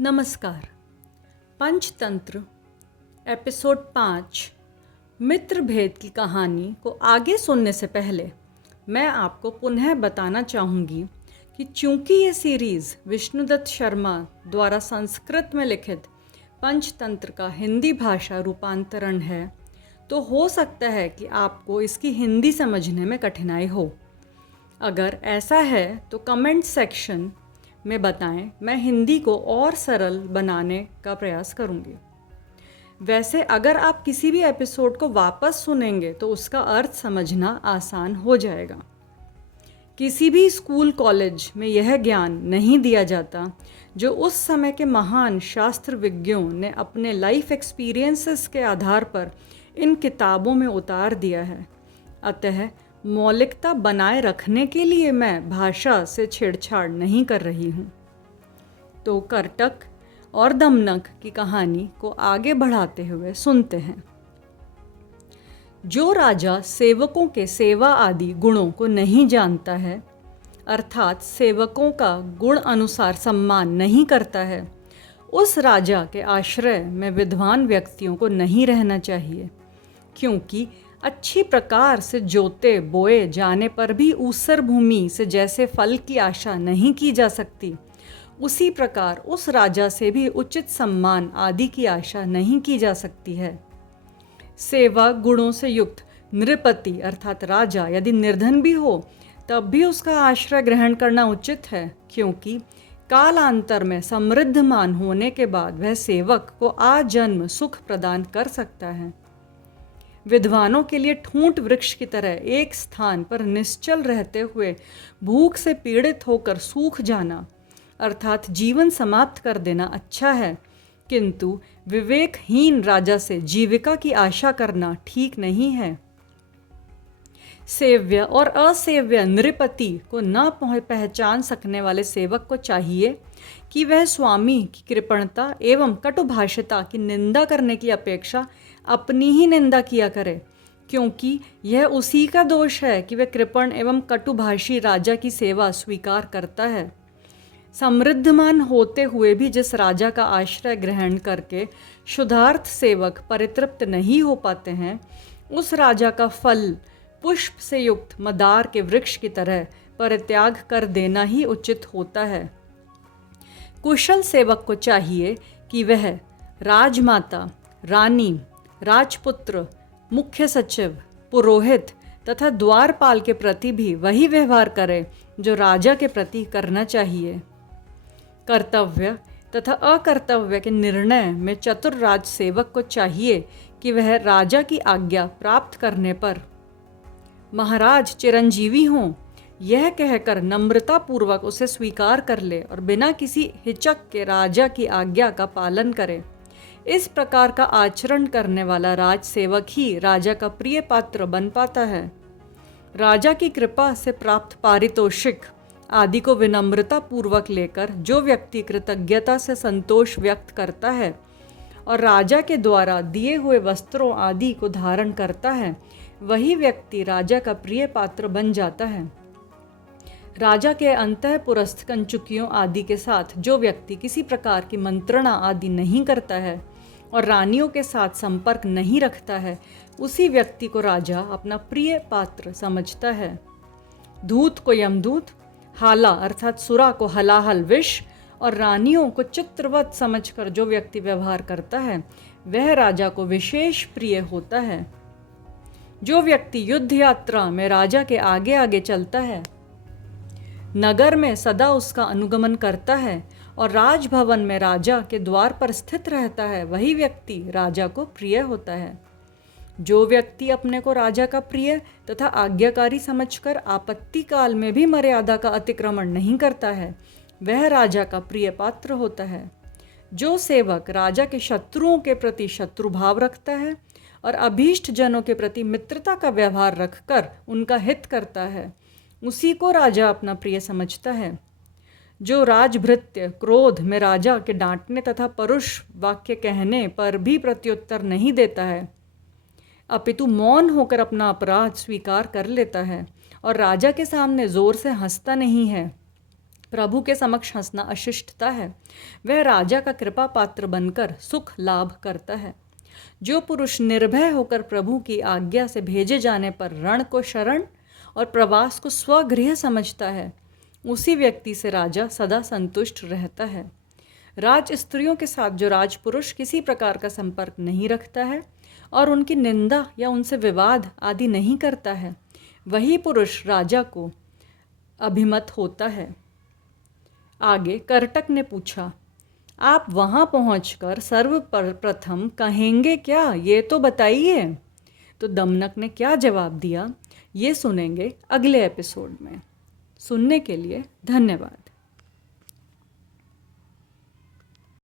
नमस्कार। पंचतंत्र एपिसोड 5 मित्र भेद की कहानी को आगे सुनने से पहले मैं आपको पुनः बताना चाहूँगी कि चूँकि ये सीरीज़ विष्णुदत्त शर्मा द्वारा संस्कृत में लिखित पंचतंत्र का हिंदी भाषा रूपांतरण है, तो हो सकता है कि आपको इसकी हिंदी समझने में कठिनाई हो। अगर ऐसा है तो कमेंट सेक्शन में बताएं, मैं हिंदी को और सरल बनाने का प्रयास करूंगी। वैसे अगर आप किसी भी एपिसोड को वापस सुनेंगे तो उसका अर्थ समझना आसान हो जाएगा। किसी भी स्कूल कॉलेज में यह ज्ञान नहीं दिया जाता जो उस समय के महान शास्त्रविज्ञों ने अपने लाइफ एक्सपीरियंसेस के आधार पर इन किताबों में उतार दिया है। अतः मौलिकता बनाए रखने के लिए मैं भाषा से छेड़छाड़ नहीं कर रही हूँ। तो करटक और दमनक की कहानी को आगे बढ़ाते हुए सुनते हैं। जो राजा सेवकों के सेवा आदि गुणों को नहीं जानता है, अर्थात सेवकों का गुण अनुसार सम्मान नहीं करता है, उस राजा के आश्रय में विद्वान व्यक्तियों को नहीं रहना चाहिए, क्योंकि अच्छी प्रकार से जोते बोए जाने पर भी ऊसर भूमि से जैसे फल की आशा नहीं की जा सकती, उसी प्रकार उस राजा से भी उचित सम्मान आदि की आशा नहीं की जा सकती है। सेवा गुणों से युक्त नृपति अर्थात राजा यदि निर्धन भी हो तब भी उसका आश्रय ग्रहण करना उचित है, क्योंकि कालांतर में समृद्धमान होने के बाद वह सेवक को आजन्म सुख प्रदान कर सकता है। विद्वानों के लिए ठूंठ वृक्ष की तरह एक स्थान पर निश्चल रहते हुए भूख से पीड़ित होकर सूख जाना अर्थात जीवन समाप्त कर देना अच्छा है, किंतु विवेकहीन राजा से जीविका की आशा करना ठीक नहीं है। सेव्य और असेव्य नृपति को न पहचान सकने वाले सेवक को चाहिए कि वह स्वामी की कृपणता एवं कटुभाषिता की निंदा करने की अपेक्षा अपनी ही निंदा किया करे, क्योंकि यह उसी का दोष है कि वह कृपण एवं कटुभाषी राजा की सेवा स्वीकार करता है। समृद्धमान होते हुए भी जिस राजा का आश्रय ग्रहण करके शुद्धार्थ सेवक परितृप्त नहीं हो पाते हैं, उस राजा का फल पुष्प से युक्त मदार के वृक्ष की तरह परित्याग कर देना ही उचित होता है। कुशल सेवक को चाहिए कि वह राजमाता, रानी, राजपुत्र, मुख्य सचिव, पुरोहित तथा द्वारपाल के प्रति भी वही व्यवहार करे जो राजा के प्रति करना चाहिए। कर्तव्य तथा अकर्तव्य के निर्णय में चतुर राज सेवक को चाहिए कि वह राजा की आज्ञा प्राप्त करने पर महाराज चिरंजीवी हों यह कहकर नम्रतापूर्वक उसे स्वीकार कर ले और बिना किसी हिचक के राजा की आज्ञा का पालन करे। इस प्रकार का आचरण करने वाला राज सेवक ही राजा का प्रिय पात्र बन पाता है। राजा की कृपा से प्राप्त पारितोषिक आदि को विनम्रता पूर्वक लेकर जो व्यक्ति कृतज्ञता से संतोष व्यक्त करता है और राजा के द्वारा दिए हुए वस्त्रों आदि को धारण करता है, वही व्यक्ति राजा का प्रिय पात्र बन जाता है। राजा के अंतःपुरस्थ कंचुकियों आदि के साथ जो व्यक्ति किसी प्रकार की मंत्रणा आदि नहीं करता है और रानियों के साथ संपर्क नहीं रखता है, उसी व्यक्ति को राजा अपना प्रिय पात्र समझता है। धूत को यमदूत, हाला अर्थात सुरा को हलाहल विष और रानियों को चित्रवत समझकर जो व्यक्ति व्यवहार करता है, वह राजा को विशेष प्रिय होता है। जो व्यक्ति युद्ध यात्रा में राजा के आगे आगे चलता है, नगर में सदा उसका अनुगमन करता है और राजभवन में राजा के द्वार पर स्थित रहता है, वही व्यक्ति राजा को प्रिय होता है। जो व्यक्ति अपने को राजा का प्रिय तथा आज्ञाकारी समझकर आपत्ति काल में भी मर्यादा का अतिक्रमण नहीं करता है, वह राजा का प्रिय पात्र होता है। जो सेवक राजा के शत्रुओं के प्रति शत्रु भाव रखता है और अभीष्ट जनों के प्रति मित्रता का व्यवहार रखकर उनका हित करता है, उसी को राजा अपना प्रिय समझता है। जो राजभृत्य क्रोध में राजा के डांटने तथा परुष वाक्य कहने पर भी प्रत्युत्तर नहीं देता है, अपितु मौन होकर अपना अपराध स्वीकार कर लेता है और राजा के सामने जोर से हंसता नहीं है, प्रभु के समक्ष हंसना अशिष्टता है। वह राजा का कृपा पात्र बनकर सुख लाभ करता है। जो पुरुष निर्भय होकर प्रभु की आज्ञा से भेजे जाने पर रण को शरण और प्रवास को स्वगृह समझता है, उसी व्यक्ति से राजा सदा संतुष्ट रहता है। राज स्त्रियों के साथ जो राजपुरुष किसी प्रकार का संपर्क नहीं रखता है और उनकी निंदा या उनसे विवाद आदि नहीं करता है, वही पुरुष राजा को अभिमत होता है। आगे करटक ने पूछा, आप वहाँ पहुँचकर सर्वप्रथम कहेंगे क्या, ये तो बताइए। तो दमनक ने क्या जवाब दिया, ये सुनेंगे अगले एपिसोड में। सुनने के लिए धन्यवाद।